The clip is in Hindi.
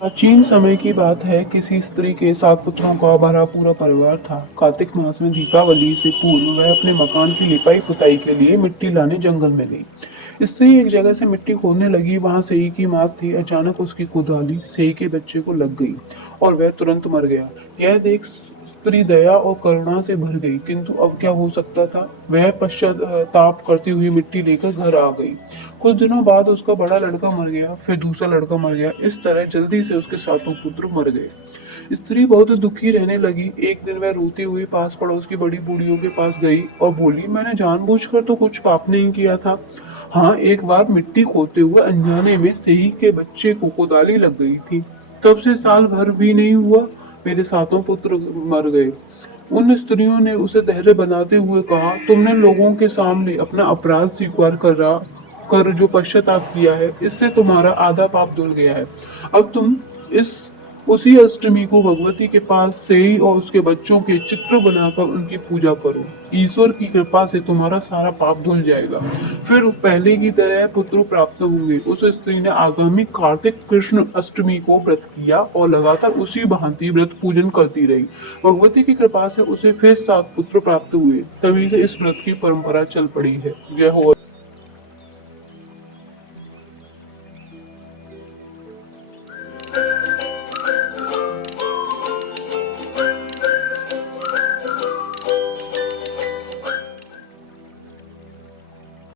प्राचीन समय की बात है। किसी स्त्री के 7 पुत्रों का भरा पूरा परिवार था। कार्तिक मास में दीपावली से पूर्व वह अपने मकान की लिपाई पुताई के लिए मिट्टी लाने जंगल में गई। स्त्री एक जगह से मिट्टी खोदने लगी। वहां सेई की माँ थी। अचानक उसकी कुल्हाड़ी सेई के बच्चे को लग गई और वह तुरंत मर गया। यह देख स्त्री दया और करुणा से भर गई, किंतु अब क्या हो सकता था। वह पश्चाताप करती हुई मिट्टी लेकर घर आ गई। कुछ दिनों बाद उसका बड़ा लड़का मर गया, फिर दूसरा लड़का मर गया। इस तरह जल्दी से उसके सातों पुत्र मर गए। स्त्री बहुत दुखी रहने लगी। एक दिन वह रोती हुई पास पड़ोस की बड़ी बूढ़ियों के पास गई और बोली, मैंने जानबूझकर तो कुछ पाप नहीं किया था। हाँ, एक बार मिट्टी खोदते हुए अनजाने में सेही के बच्चे को कुदाली लग गई थी। तब से साल भर भी नहीं हुआ, मेरे सातों पुत्र मर गए। उन स्त्रियों ने उसे धैर्य बनाते हुए कहा, तुमने लोगों के सामने अपना अपराध स्वीकार कर जो पश्चाताप किया है, इससे तुम्हारा आधा पाप धुल गया है। अब तुम इस उसी अष्टमी को भगवती के पास से ही और उसके बच्चों के चित्र बनाकर उनकी पूजा करो। ईश्वर की कृपा से तुम्हारा सारा पाप धुल जाएगा। फिर पहले की तरह पुत्र प्राप्त होंगे। उस स्त्री ने आगामी कार्तिक कृष्ण अष्टमी को व्रत किया और लगातार उसी भांति व्रत पूजन करती रही। भगवती की कृपा से उसे फिर 7 पुत्र प्राप्त हुए। तभी से इस व्रत की परंपरा चल पड़ी है। जय हो।